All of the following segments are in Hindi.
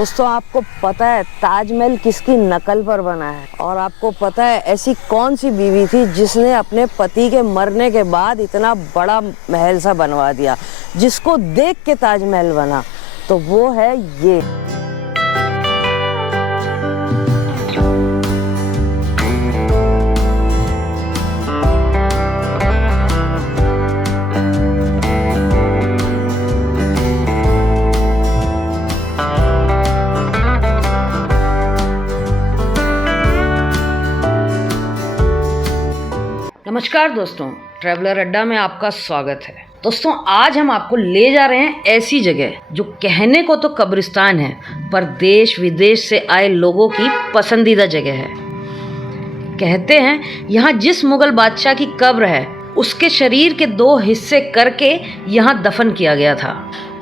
दोस्तों, आपको पता है ताजमहल किसकी नकल पर बना है? और आपको पता है ऐसी कौन सी बीवी थी जिसने अपने पति के मरने के बाद इतना बड़ा महल सा बनवा दिया, जिसको देख के ताजमहल बना? तो वो है ये। नमस्कार दोस्तों, ट्रैवलर अड्डा में आपका स्वागत है। दोस्तों, आज हम आपको ले जा रहे हैं ऐसी जगह जो कहने को तो कब्रिस्तान है, पर देश विदेश से आए लोगों की पसंदीदा जगह है। कहते हैं यहाँ जिस मुगल बादशाह की कब्र है उसके शरीर के 2 हिस्से करके यहाँ दफन किया गया था।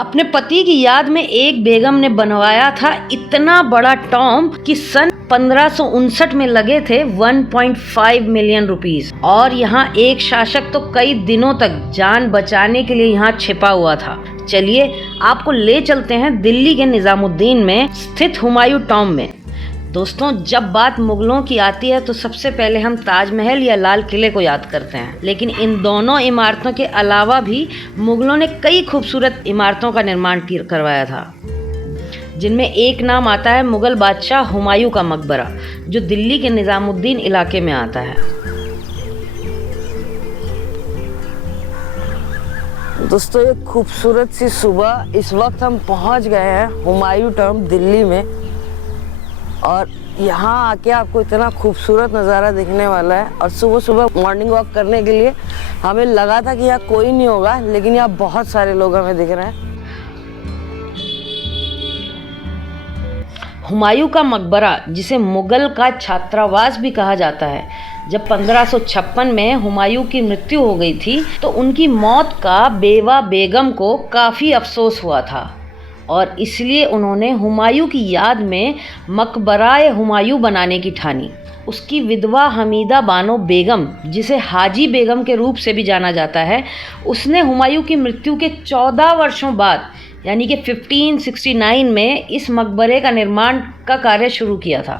अपने पति की याद में एक बेगम ने बनवाया था इतना बड़ा टॉम्ब कि सन 1559 में लगे थे 1.5 मिलियन रुपीस। और यहाँ एक शासक तो कई दिनों तक जान बचाने के लिए यहाँ छिपा हुआ था। चलिए आपको ले चलते हैं दिल्ली के निजामुद्दीन में स्थित हुमायूं टॉम्ब में। दोस्तों, जब बात मुगलों की आती है तो सबसे पहले हम ताजमहल या लाल किले को याद करते हैं, लेकिन इन दोनों इमारतों के अलावा भी मुगलों ने कई खूबसूरत इमारतों का निर्माण करवाया था, जिनमें एक नाम आता है मुगल बादशाह हुमायूं का मकबरा, जो दिल्ली के निजामुद्दीन इलाके में आता है। दोस्तों, एक खूबसूरत सी सुबह, इस वक्त हम पहुंच गए हैं हुमायूं टॉम्ब दिल्ली में। और यहाँ आके आपको इतना खूबसूरत नज़ारा दिखने वाला है। और सुबह सुबह मॉर्निंग वॉक करने के लिए हमें लगा था कि यहाँ कोई नहीं होगा, लेकिन यहाँ बहुत सारे लोग हमें दिख रहे हैं। हुमायूं का मकबरा, जिसे मुगल का छात्रावास भी कहा जाता है, जब 1556 में हुमायूं की मृत्यु हो गई थी तो उनकी मौत का बेवा बेगम को काफ़ी अफसोस हुआ था, और इसलिए उन्होंने हुमायूं की याद में मकबराए हुमायूं बनाने की ठानी। उसकी विधवा हमीदा बानो बेगम, जिसे हाजी बेगम के रूप से भी जाना जाता है, उसने हुमायूं की मृत्यु के 14 वर्षों बाद यानी कि 1569 में इस मकबरे का निर्माण का कार्य शुरू किया था।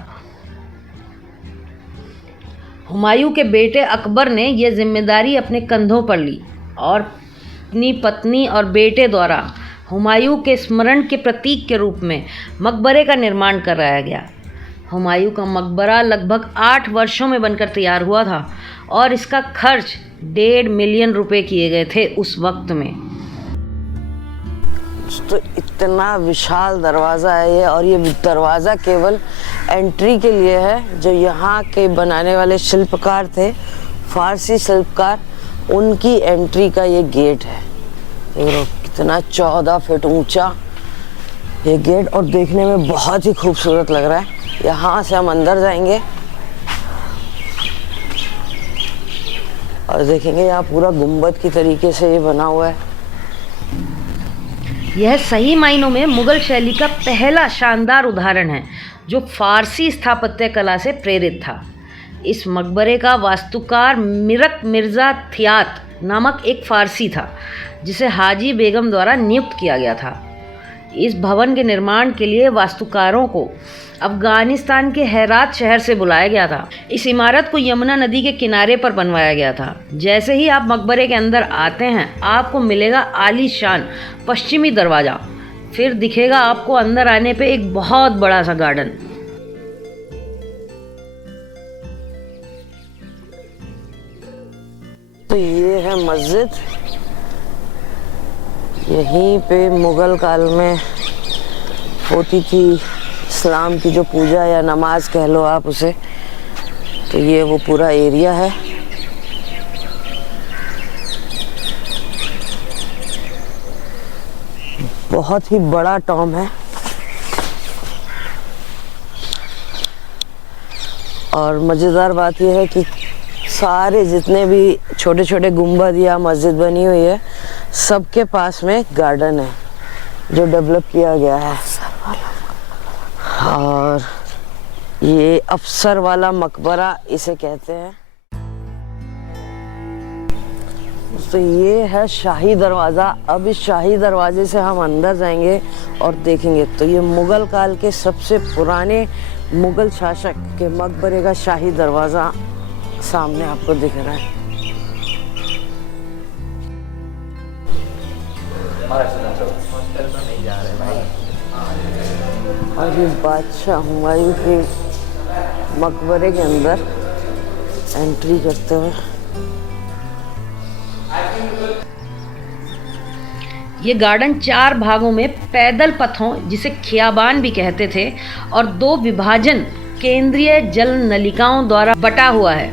हुमायूं के बेटे अकबर ने यह जिम्मेदारी अपने कंधों पर ली और अपनी पत्नी और बेटे द्वारा हुमायूं के स्मरण के प्रतीक के रूप में मकबरे का निर्माण कराया गया। हुमायूं का मकबरा लगभग 8 वर्षों में बनकर तैयार हुआ था और इसका खर्च 1.5 मिलियन रुपए किए गए थे उस वक्त में। तो इतना विशाल दरवाज़ा है ये, और ये दरवाज़ा केवल एंट्री के लिए है। जो यहाँ के बनाने वाले शिल्पकार थे, फारसी शिल्पकार, उनकी एंट्री का ये गेट है। कितना 14 फीट ऊंचा ये गेट, और देखने में बहुत ही खूबसूरत लग रहा है। यहाँ से हम अंदर जाएंगे और देखेंगे यहाँ पूरा गुंबद की तरीके से ये बना हुआ है। यह सही मायनों में मुगल शैली का पहला शानदार उदाहरण है जो फारसी स्थापत्य कला से प्रेरित था। इस मकबरे का वास्तुकार मिरक मिर्ज़ा थियात नामक एक फारसी था, जिसे हाजी बेगम द्वारा नियुक्त किया गया था। इस भवन के निर्माण के लिए वास्तुकारों को अफगानिस्तान के हेरात शहर से बुलाया गया था। इस इमारत को यमुना नदी के किनारे पर बनवाया गया था। जैसे ही आप मकबरे के अंदर आते हैं, आपको मिलेगा आलीशान पश्चिमी दरवाज़ा, फिर दिखेगा आपको अंदर आने पे एक बहुत बड़ा सा गार्डन। तो ये है मस्जिद। यहीं पे मुगल काल में होती थी इस्लाम की जो पूजा या नमाज कह लो आप उसे। तो ये वो पूरा एरिया है। बहुत ही बड़ा टॉम्ब है, और मज़ेदार बात यह है कि सारे जितने भी छोटे छोटे गुंबद या मस्जिद बनी हुई है, सबके पास में गार्डन है जो डेवलप किया गया है। और ये अफसर वाला मकबरा इसे कहते हैं। तो ये है शाही दरवाज़ा। अब इस शाही दरवाजे से हम अंदर जाएंगे और देखेंगे तो ये मुग़ल काल के सबसे पुराने मुग़ल शासक के मकबरे का शाही दरवाज़ा सामने आपको दिख रहा है। और ये बादशाह हुमायूं के मकबरे के अंदर एंट्री करते हुए ये गार्डन 4 भागों में पैदल पथों, जिसे खियाबान भी कहते थे, और 2 विभाजन केंद्रीय जल नलिकाओं द्वारा बटा हुआ है।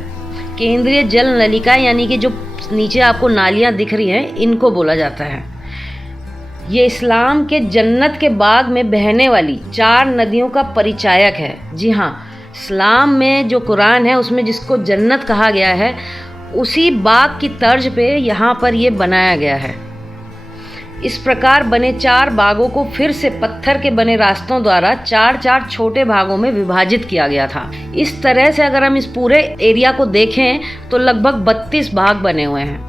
केंद्रीय जल नलिका यानी कि जो नीचे आपको नालियाँ दिख रही हैं, इनको बोला जाता है। ये इस्लाम के जन्नत के बाग में बहने वाली 4 नदियों का परिचायक है। जी हाँ, इस्लाम में जो कुरान है उसमें जिसको जन्नत कहा गया है, उसी बाग की तर्ज पे यहाँ पर ये बनाया गया है। इस प्रकार बने 4 बागों को फिर से पत्थर के बने रास्तों द्वारा 4-4 छोटे भागों में विभाजित किया गया था। इस तरह से अगर हम इस पूरे एरिया को देखें तो लगभग 32 भाग बने हुए हैं।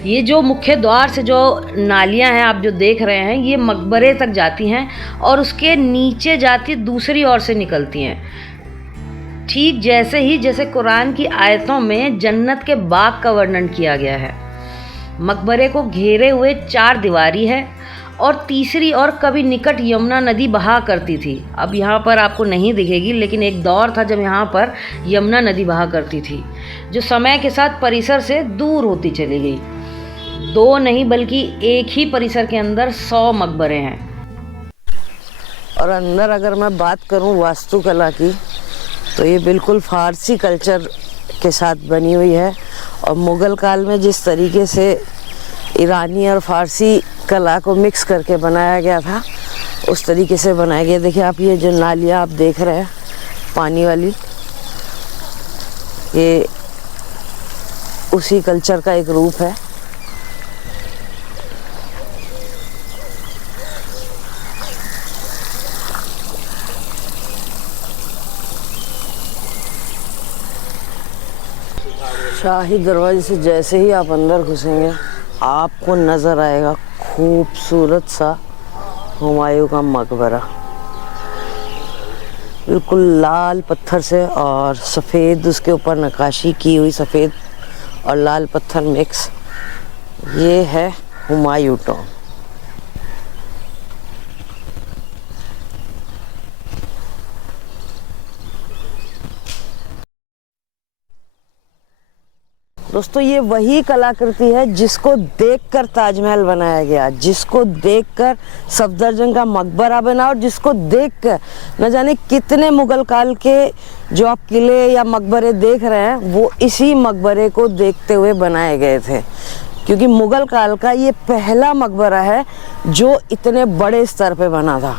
ये जो मुख्य द्वार से जो नालियां हैं आप जो देख रहे हैं, ये मकबरे तक जाती हैं और उसके नीचे जाती दूसरी ओर से निकलती हैं। ठीक जैसे कुरान की आयतों में जन्नत के बाग का वर्णन किया गया है। मकबरे को घेरे हुए 4 दीवारी है और तीसरी ओर कभी निकट यमुना नदी बहा करती थी। अब यहाँ पर आपको नहीं दिखेगी, लेकिन एक दौर था जब यहाँ पर यमुना नदी बहा करती थी, जो समय के साथ परिसर से दूर होती चली गई। 2 नहीं बल्कि एक ही परिसर के अंदर 100 मकबरे हैं। और अंदर अगर मैं बात करूं वास्तुकला की, तो ये बिल्कुल फारसी कल्चर के साथ बनी हुई है। और मुग़ल काल में जिस तरीके से ईरानी और फारसी कला को मिक्स करके बनाया गया था, उस तरीके से बनाया गया। देखिए आप, ये जो नालियाँ आप देख रहे हैं पानी वाली, ये उसी कल्चर का एक रूप है। शाही दरवाजे से जैसे ही आप अंदर घुसेंगे, आपको नज़र आएगा खूबसूरत सा हुमायूं का मकबरा। बिल्कुल लाल पत्थर से और सफ़ेद, उसके ऊपर नक्काशी की हुई सफ़ेद और लाल पत्थर मिक्स। ये है हुमायूं टॉम। दोस्तों, ये वही कलाकृति है जिसको देखकर ताजमहल बनाया गया, जिसको देखकर सफदरजंग का मकबरा बना, और जिसको देखकर न जाने कितने मुग़ल काल के जो आप किले या मकबरे देख रहे हैं, वो इसी मकबरे को देखते हुए बनाए गए थे। क्योंकि मुग़ल काल का ये पहला मकबरा है जो इतने बड़े स्तर पे बना था।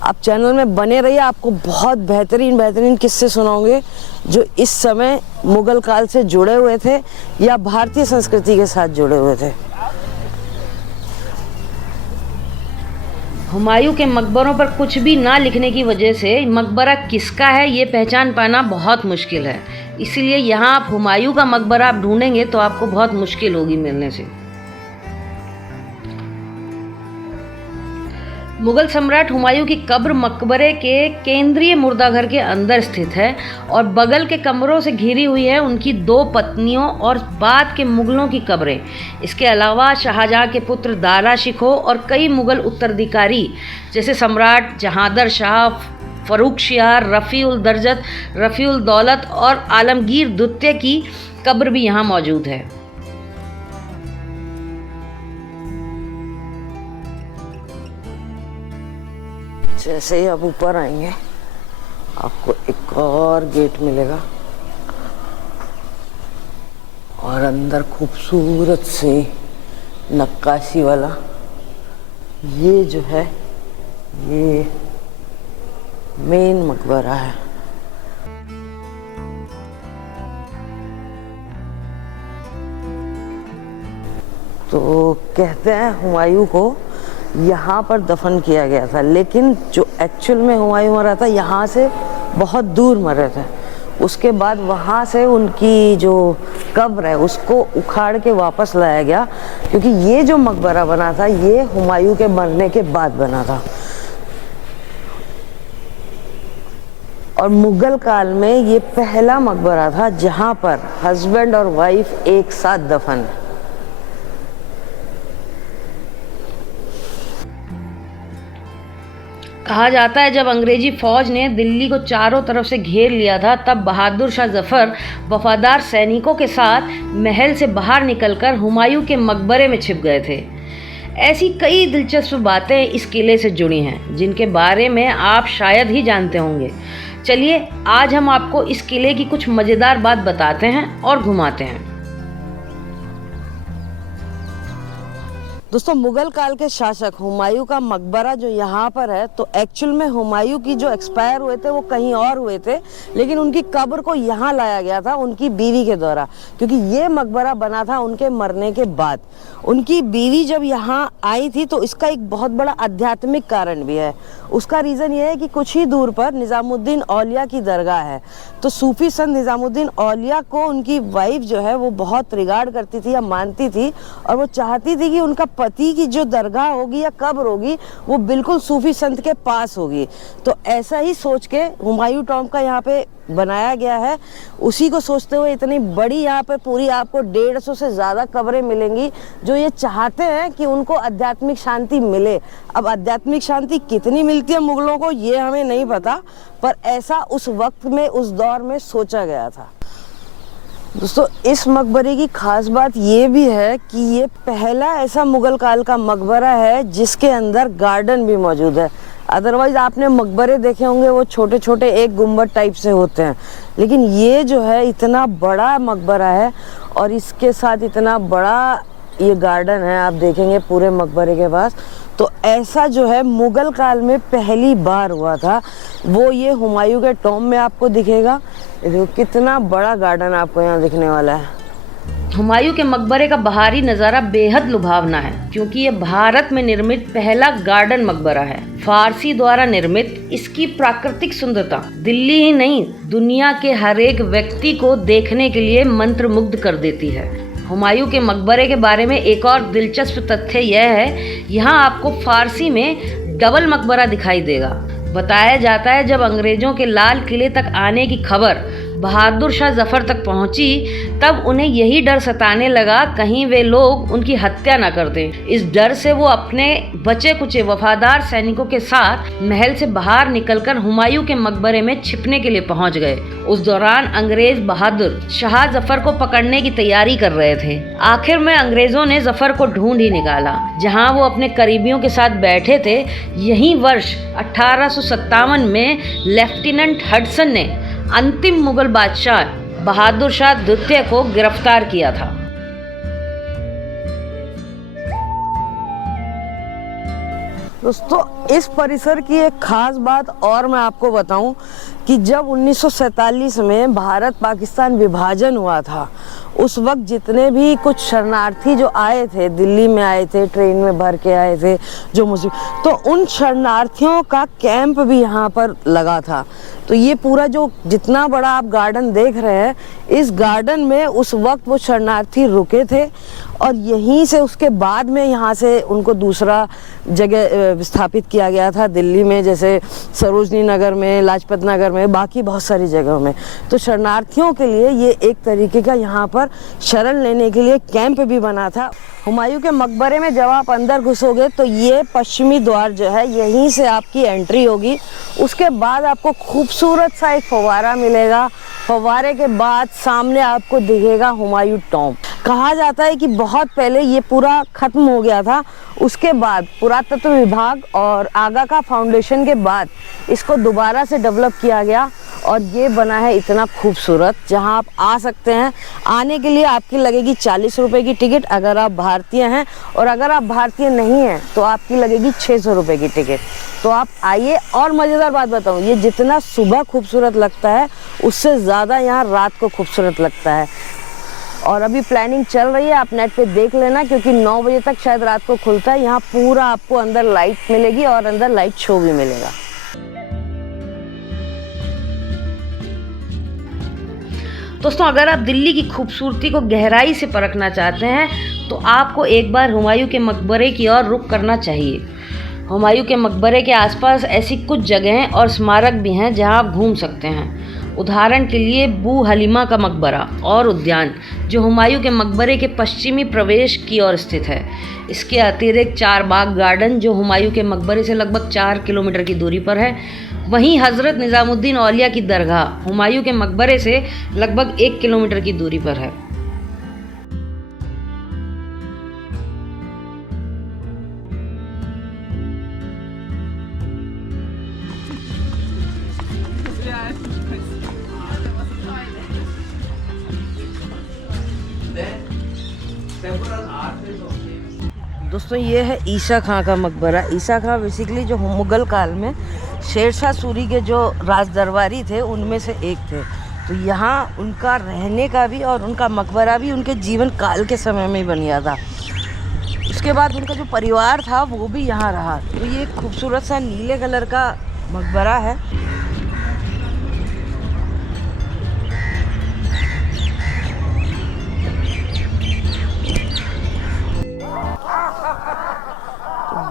आप चैनल में बने रहिए, आपको बहुत बेहतरीन किस्से सुनाऊंगे जो इस समय मुग़ल काल से जुड़े हुए थे या भारतीय संस्कृति के साथ जुड़े हुए थे। हुमायूं के मकबरों पर कुछ भी ना लिखने की वजह से मकबरा किसका है ये पहचान पाना बहुत मुश्किल है। इसीलिए यहाँ आप हुमायूं का मकबरा आप ढूंढेंगे तो आपको बहुत मुश्किल होगी मिलने से। मुगल सम्राट हुमायूं की कब्र मकबरे के केंद्रीय मुर्दाघर के अंदर स्थित है और बगल के कमरों से घिरी हुई है उनकी 2 पत्नियों और बाद के मुगलों की कब्रें। इसके अलावा शाहजहां के पुत्र दारा शिकोह और कई मुगल उत्तराधिकारी जैसे सम्राट जहांदर शाह, फर्रुखशियार, रफ़ी-उल दरजत, रफ़ी-उल दौलत और आलमगीर द्वितीय की कब्र भी यहाँ मौजूद है। जैसे ही आप ऊपर आएंगे आपको एक और गेट मिलेगा और अंदर खूबसूरत सी नक्काशी वाला ये जो है ये मेन मकबरा है। तो कहते हैं हुमायूं को यहाँ पर दफन किया गया था, लेकिन जो एक्चुअल में हुमायूं मरा था यहाँ से बहुत दूर मरे थे। उसके बाद वहाँ से उनकी जो कब्र है उसको उखाड़ के वापस लाया गया, क्योंकि ये जो मकबरा बना था ये हुमायूं के मरने के बाद बना था। और मुगल काल में ये पहला मकबरा था जहां पर हस्बैंड और वाइफ एक साथ दफन है। कहा जाता है जब अंग्रेजी फौज ने दिल्ली को चारों तरफ से घेर लिया था, तब बहादुर शाह जफर वफादार सैनिकों के साथ महल से बाहर निकलकर हुमायूं के मकबरे में छिप गए थे। ऐसी कई दिलचस्प बातें इस किले से जुड़ी हैं जिनके बारे में आप शायद ही जानते होंगे। चलिए आज हम आपको इस किले की कुछ मज़ेदार बात बताते हैं और घुमाते हैं। दोस्तों, मुगल काल के शासक हुमायूं का मकबरा जो यहाँ पर है, तो एक्चुअल में हुमायूं की जो एक्सपायर हुए थे वो कहीं और हुए थे, लेकिन उनकी कब्र को यहाँ लाया गया था उनकी बीवी के द्वारा, क्योंकि ये मकबरा बना था उनके मरने के बाद। उनकी बीवी जब यहाँ आई थी तो इसका एक बहुत बड़ा आध्यात्मिक कारण भी है। उसका रीज़न ये है कि कुछ ही दूर पर निज़ामुद्दीन औलिया की दरगाह है, तो सूफी संत निज़ामुद्दीन औलिया को उनकी वाइफ जो है वो बहुत रिगार्ड करती थी या मानती थी, और वो चाहती थी कि उनका पति की जो दरगाह होगी या कब्र होगी वो बिल्कुल सूफी संत के पास होगी। तो ऐसा ही सोच के हुमायूं टॉम्ब का यहाँ पे बनाया गया है। उसी को सोचते हुए इतनी बड़ी यहाँ पे पूरी आपको 150 से ज़्यादा कब्रें मिलेंगी जो ये चाहते हैं कि उनको आध्यात्मिक शांति मिले। अब आध्यात्मिक शांति कितनी मिलती है मुगलों को ये हमें नहीं पता, पर ऐसा उस वक्त में उस दौर में सोचा गया था। दोस्तों, इस मकबरे की खास बात ये भी है कि ये पहला ऐसा मुगल काल का मकबरा है जिसके अंदर गार्डन भी मौजूद है। अदरवाइज आपने मकबरे देखे होंगे वो छोटे छोटे एक गुंबद टाइप से होते हैं, लेकिन ये जो है इतना बड़ा मकबरा है और इसके साथ इतना बड़ा ये गार्डन है। आप देखेंगे पूरे मकबरे के पास, तो ऐसा जो है मुगल काल में पहली बार हुआ था। वो ये हुमायूं के टॉम्ब में आपको दिखेगा। देखो कितना बड़ा गार्डन आपको यहाँ दिखने वाला है। हुमायूं के मकबरे का बाहरी नज़ारा बेहद लुभावना है क्योंकि ये भारत में निर्मित पहला गार्डन मकबरा है। फारसी द्वारा निर्मित इसकी प्राकृतिक सुंदरता दिल्ली ही नहीं दुनिया के हर एक व्यक्ति को देखने के लिए मंत्रमुग्ध कर देती है। हुमायूं के मकबरे के बारे में एक और दिलचस्प तथ्य यह है, यहाँ आपको फारसी में डबल मकबरा दिखाई देगा। बताया जाता है जब अंग्रेजों के लाल किले तक आने की खबर बहादुर शाह जफर तक पहुंची, तब उन्हें यही डर सताने लगा कहीं वे लोग उनकी हत्या न कर दें। इस डर से वो अपने बचे कुचे वफादार सैनिकों के साथ महल से बाहर निकलकर हुमायूं के मकबरे में छिपने के लिए पहुंच गए। उस दौरान अंग्रेज बहादुर शाह जफर को पकड़ने की तैयारी कर रहे थे। आखिर में अंग्रेजों ने जफर को ढूंढ ही निकाला। जहां वो अपने करीबियों के साथ बैठे थे, यही वर्ष 1857 में लेफ्टिनेंट हडसन ने अंतिम मुगल बादशाह बहादुर शाह द्वितीय को गिरफ्तार किया था। दोस्तों, इस परिसर की एक खास बात और मैं आपको बताऊं कि जब 1947 में भारत पाकिस्तान विभाजन हुआ था, उस वक्त जितने भी कुछ शरणार्थी जो आए थे, दिल्ली में आए थे, ट्रेन में भर के आए थे जो मुस्लिम, तो उन शरणार्थियों का कैंप भी यहाँ पर लगा था। तो ये पूरा जो जितना बड़ा आप गार्डन देख रहे हैं, इस गार्डन में उस वक्त वो शरणार्थी रुके थे और यहीं से उसके बाद में यहाँ से उनको दूसरा जगह विस्थापित किया गया था दिल्ली में, जैसे सरोजनी नगर में, लाजपत नगर में, बाकी बहुत सारी जगहों में। तो शरणार्थियों के लिए ये एक तरीके का यहाँ पर शरण लेने के लिए कैंप भी बना था। हुमायूं के मकबरे में जब आप अंदर घुसोगे तो ये पश्चिमी द्वार जो है यहीं से आपकी एंट्री होगी। उसके बाद आपको खूबसूरत सा एक फव्वारा मिलेगा। फव्वारे के बाद सामने आपको दिखेगा हुमायूं टॉम्ब। कहा जाता है कि बहुत पहले ये पूरा खत्म हो गया था, उसके बाद पुरातत्व विभाग और आगा का फाउंडेशन के बाद इसको दोबारा से डेवलप किया गया और ये बना है इतना खूबसूरत, जहां आप आ सकते हैं। आने के लिए आपकी लगेगी 40 रुपए की टिकट अगर आप भारतीय हैं, और अगर आप भारतीय नहीं हैं तो आपकी लगेगी 600 रुपए की टिकट। तो आप आइए। और मज़ेदार बात बताऊं, ये जितना सुबह खूबसूरत लगता है उससे ज़्यादा यहाँ रात को खूबसूरत लगता है। और अभी प्लानिंग चल रही है, आप नेट पे देख लेना, क्योंकि 9 बजे तक शायद रात को खुलता है। यहाँ पूरा आपको अंदर लाइट मिलेगी और अंदर लाइट शो भी मिलेगा। दोस्तों अगर आप दिल्ली की खूबसूरती को गहराई से परखना चाहते हैं तो आपको एक बार हुमायूं के मकबरे की ओर रुख करना चाहिए। हुमायूं के मकबरे के आसपास ऐसी कुछ जगहें और स्मारक भी हैं जहां आप घूम सकते हैं। उदाहरण के लिए बू हलीमा का मकबरा और उद्यान जो हुमायूं के मकबरे के पश्चिमी प्रवेश की ओर स्थित है। इसके अतिरिक्त चार बाग गार्डन जो हुमायूं के मकबरे से लगभग 4 किलोमीटर की दूरी पर है। वहीं हज़रत निज़ामुद्दीन औलिया की दरगाह हुमायूं के मकबरे से लगभग 1 किलोमीटर की दूरी पर है। दोस्तों ये है ईसा खां का मकबरा। ईसा खां बेसिकली जो मुग़ल काल में शेरशाह सूरी के जो राज दरबारी थे उनमें से एक थे। तो यहाँ उनका रहने का भी और उनका मकबरा भी उनके जीवन काल के समय में ही बन गया था। उसके बाद उनका जो परिवार था वो भी यहाँ रहा। तो ये एक खूबसूरत सा नीले कलर का मकबरा है।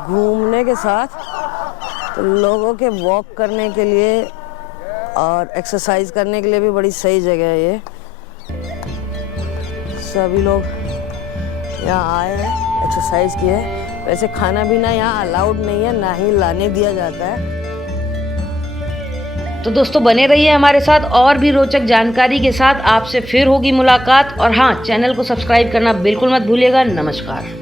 घूमने के साथ तो लोगों के वॉक करने के लिए और एक्सरसाइज करने के लिए भी बड़ी सही जगह है ये। सभी लोग यहाँ आए हैं, एक्सरसाइज किए। वैसे खाना पीना यहाँ अलाउड नहीं है, ना ही लाने दिया जाता है। तो दोस्तों बने रहिए हमारे साथ, और भी रोचक जानकारी के साथ आपसे फिर होगी मुलाकात। और हाँ, चैनल को सब्सक्राइब करना बिल्कुल मत भूलिएगा। नमस्कार।